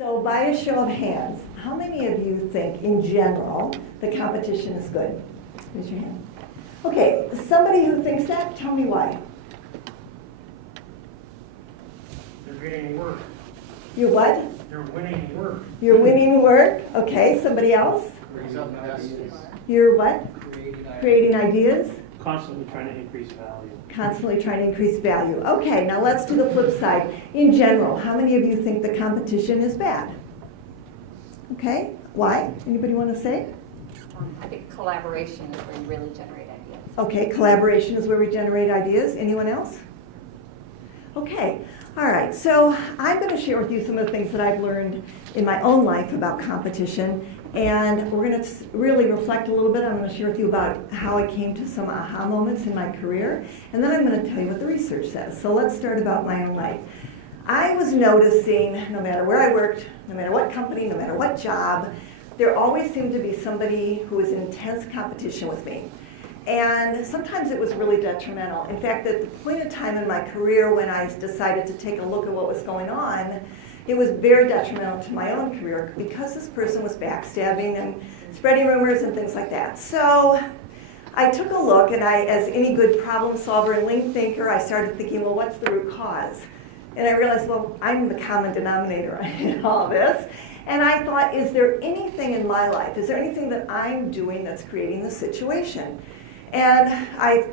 So by a show of hands, how many of you think, in general, the competition is good? Raise your hand. Okay, somebody who thinks that, tell me why. You're getting work. You're what? You're winning work. You're winning work. Okay, somebody else? You're what? Creating ideas. Constantly trying to increase value. Constantly trying to increase value. Okay, now let's do the flip side. In general, how many of you think the competition is bad? Okay, why? Anybody want to say? I think collaboration is where you really generate ideas. Okay, collaboration is where we generate ideas. Anyone else? Okay, all right. So I'm going to share with you some of the things that I've learned in my own life about competition. And we're going to really reflect a little bit. I'm going to share with you about how I came to some aha moments in my career. And then I'm going to tell you what the research says. So let's start about my own life. I was noticing, no matter where I worked, no matter what company, no matter what job, there always seemed to be somebody who was in intense competition with me. And sometimes it was really detrimental. In fact, at the point in time in my career when I decided to take a look at what was going on, it was very detrimental to my own career because this person was backstabbing and spreading rumors and things like that. So I took a look, and as any good problem solver and lean thinker, I started thinking, well, what's the root cause? And I realized, well, I'm the common denominator in all this. And I thought, is there anything in my life, is there anything that I'm doing that's creating this situation? And I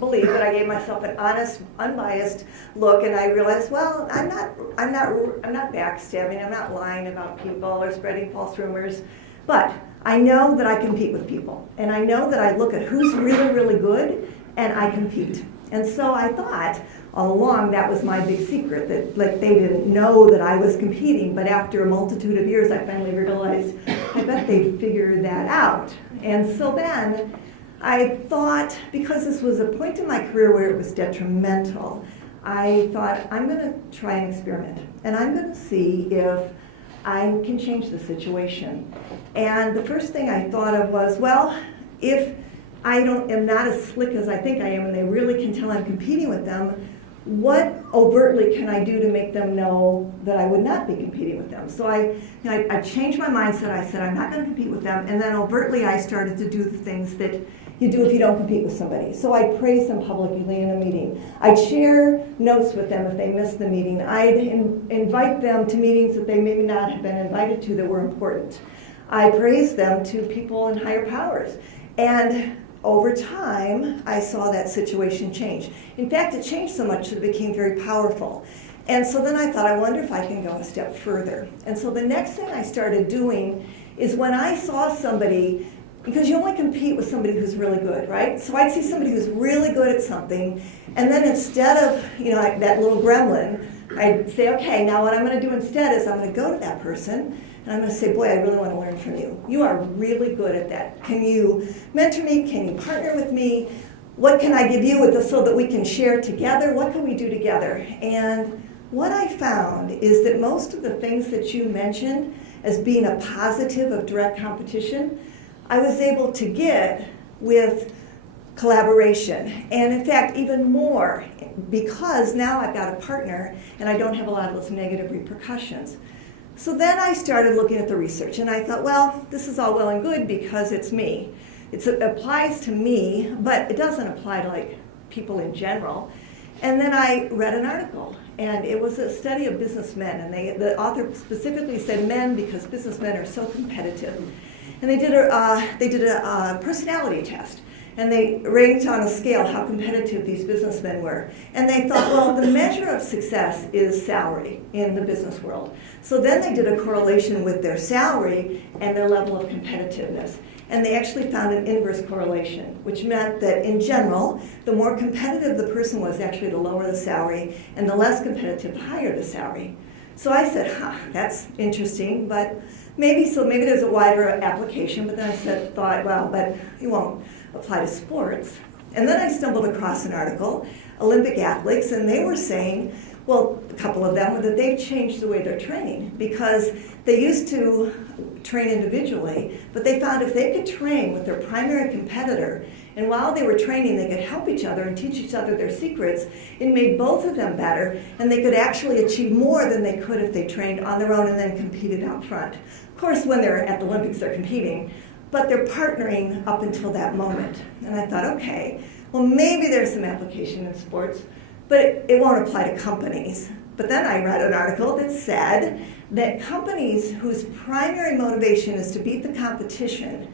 believe that I gave myself an honest, unbiased look, and I realized, well, I'm not backstabbing, I'm not lying about people or spreading false rumors, but I know that I compete with people, and I know that I look at who's really, really good, and I compete. And so I thought all along that was my big secret, that like they didn't know that I was competing, but after a multitude of years, I finally realized, I bet they figured that out. And so then I thought, because this was a point in my career where it was detrimental, I thought, I'm going to try an experiment. And I'm going to see if I can change the situation. And the first thing I thought of was, well, if I am not as slick as I think I am, and they really can tell I'm competing with them, what overtly can I do to make them know that I would not be competing with them? So I changed my mindset. I said, I'm not going to compete with them. And then overtly, I started to do the things that you do if you don't compete with somebody. So I'd praise them publicly in a meeting. I'd share notes with them if they missed the meeting. I'd invite them to meetings that they maybe not have been invited to that were important. I praised them to people in higher powers. And over time, I saw that situation change. In fact, it changed so much that it became very powerful. And so then I thought, I wonder if I can go a step further. And so the next thing I started doing is when I saw somebody, because you only compete with somebody who's really good, right? So I'd see somebody who's really good at something, and then instead of, like that little gremlin, I'd say, okay, now what I'm going to do instead is I'm going to go to that person, and I'm going to say, boy, I really want to learn from you. You are really good at that. Can you mentor me? Can you partner with me? What can I give you with this so that we can share together? What can we do together? And what I found is that most of the things that you mentioned as being a positive of direct competition, I was able to get with collaboration. And in fact, even more, because now I've got a partner and I don't have a lot of those negative repercussions. So then I started looking at the research, and I thought, well, this is all well and good because it's me. It applies to me, but it doesn't apply to like people in general. And then I read an article, and it was a study of businessmen, and the author specifically said men because businessmen are so competitive. And they did a personality test, and they ranked on a scale how competitive these businessmen were. And they thought, well, the measure of success is salary in the business world. So then they did a correlation with their salary and their level of competitiveness. And they actually found an inverse correlation, which meant that in general, the more competitive the person was, actually the lower the salary, and the less competitive, the higher the salary. So I said, that's interesting, but maybe there's a wider application. But then I thought, well, but it won't apply to sports. And then I stumbled across an article, Olympic athletes, and they were saying, well, a couple of them, that they've changed the way they're training because they used to train individually, but they found if they could train with their primary competitor And while they were training, they could help each other and teach each other their secrets. It made both of them better, and they could actually achieve more than they could if they trained on their own and then competed out front. Of course, when they're at the Olympics, they're competing, but they're partnering up until that moment. And I thought, okay, well, maybe there's some application in sports, but it won't apply to companies. But then I read an article that said that companies whose primary motivation is to beat the competition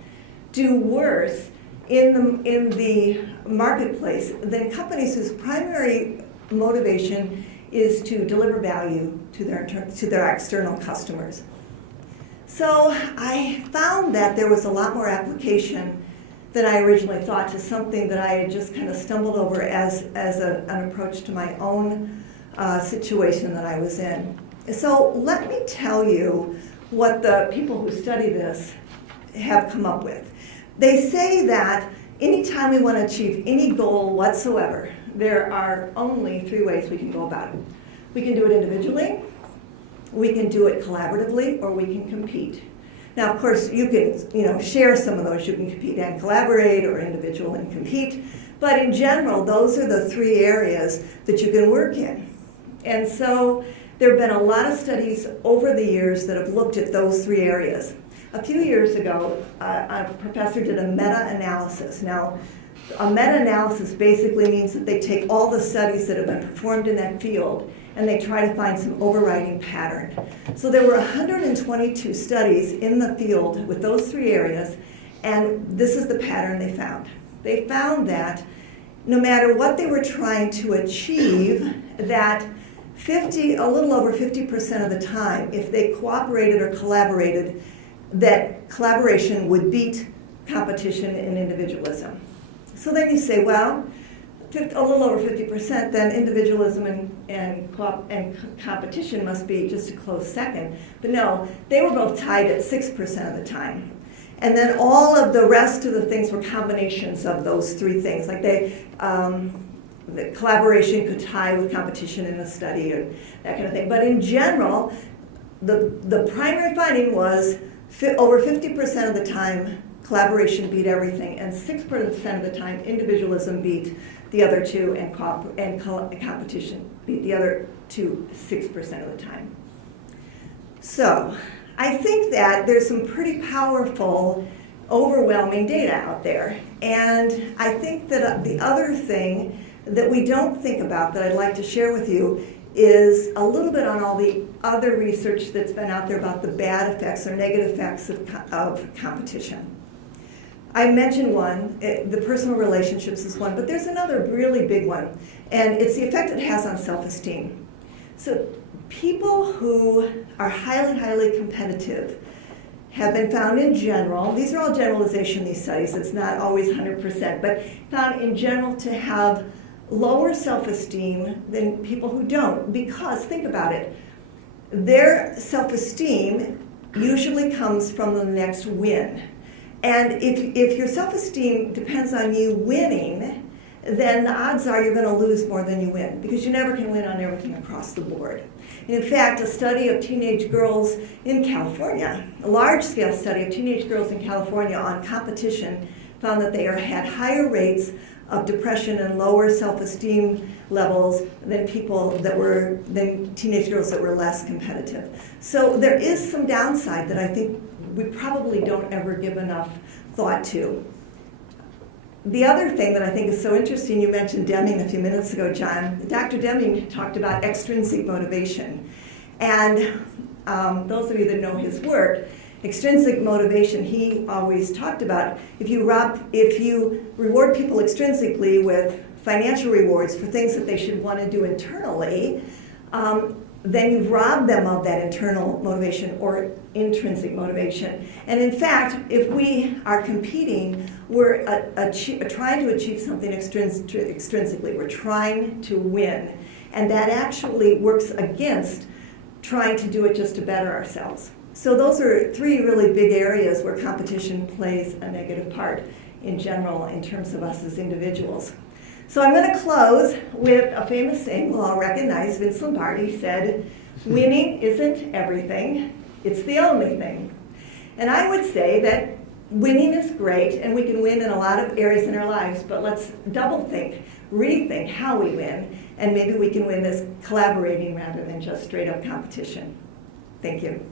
do worse in the marketplace than companies whose primary motivation is to deliver value to their external customers. So I found that there was a lot more application than I originally thought to something that I had just kind of stumbled over as an approach to my own situation that I was in. So let me tell you what the people who study this have come up with. They say that anytime we want to achieve any goal whatsoever, there are only 3 ways we can go about it. We can do it individually, we can do it collaboratively, or we can compete. Now, of course, you can share some of those. You can compete and collaborate, or individual and compete. But in general, those are the 3 areas that you can work in. And so there have been a lot of studies over the years that have looked at those 3 areas. A few years ago, a professor did a meta-analysis. Now, a meta-analysis basically means that they take all the studies that have been performed in that field and they try to find some overriding pattern. So there were 122 studies in the field with those 3 areas, and this is the pattern they found. They found that no matter what they were trying to achieve, that a little over 50% of the time, if they cooperated or collaborated, that collaboration would beat competition and individualism. So then you say, well, a little over 50%, then individualism and competition must be just a close second. But no, they were both tied at 6% of the time. And then all of the rest of the things were combinations of those 3 things. Like the collaboration could tie with competition in a study and that kind of thing. But in general, the primary finding was over 50% of the time, collaboration beat everything, and 6% of the time, individualism beat the other 2, and competition beat the other 6% of the time. So I think that there's some pretty powerful, overwhelming data out there. And I think that the other thing that we don't think about that I'd like to share with you is a little bit on all the other research that's been out there about the bad effects or negative effects of competition. I mentioned one, the personal relationships is one, but there's another really big one, and it's the effect it has on self-esteem. So people who are highly, highly competitive have been found in general, these are all generalization, these studies, it's not always 100%, but found in general to have lower self-esteem than people who don't, because think about it, their self-esteem usually comes from the next win. And if your self-esteem depends on you winning, then the odds are you're going to lose more than you win, because you never can win on everything across the board. In fact, a study of teenage girls in California, a large-scale study of teenage girls in California on competition, found that they had higher rates of depression and lower self-esteem levels than teenage girls that were less competitive. So there is some downside that I think we probably don't ever give enough thought to. The other thing that I think is so interesting, you mentioned Deming a few minutes ago, John. Dr. Deming talked about extrinsic motivation. And those of you that know his work, extrinsic motivation, he always talked about if you reward people extrinsically with financial rewards for things that they should want to do internally, then you've robbed them of that internal motivation or intrinsic motivation. And in fact, if we are competing, we're trying to achieve something extrinsically. We're trying to win. And that actually works against trying to do it just to better ourselves. So those are 3 really big areas where competition plays a negative part in general in terms of us as individuals. So I'm going to close with a famous saying we'll all recognize. Vince Lombardi said, "Winning isn't everything, it's the only thing." And I would say that winning is great, and we can win in a lot of areas in our lives, but let's double think, rethink how we win, and maybe we can win this collaborating rather than just straight up competition. Thank you.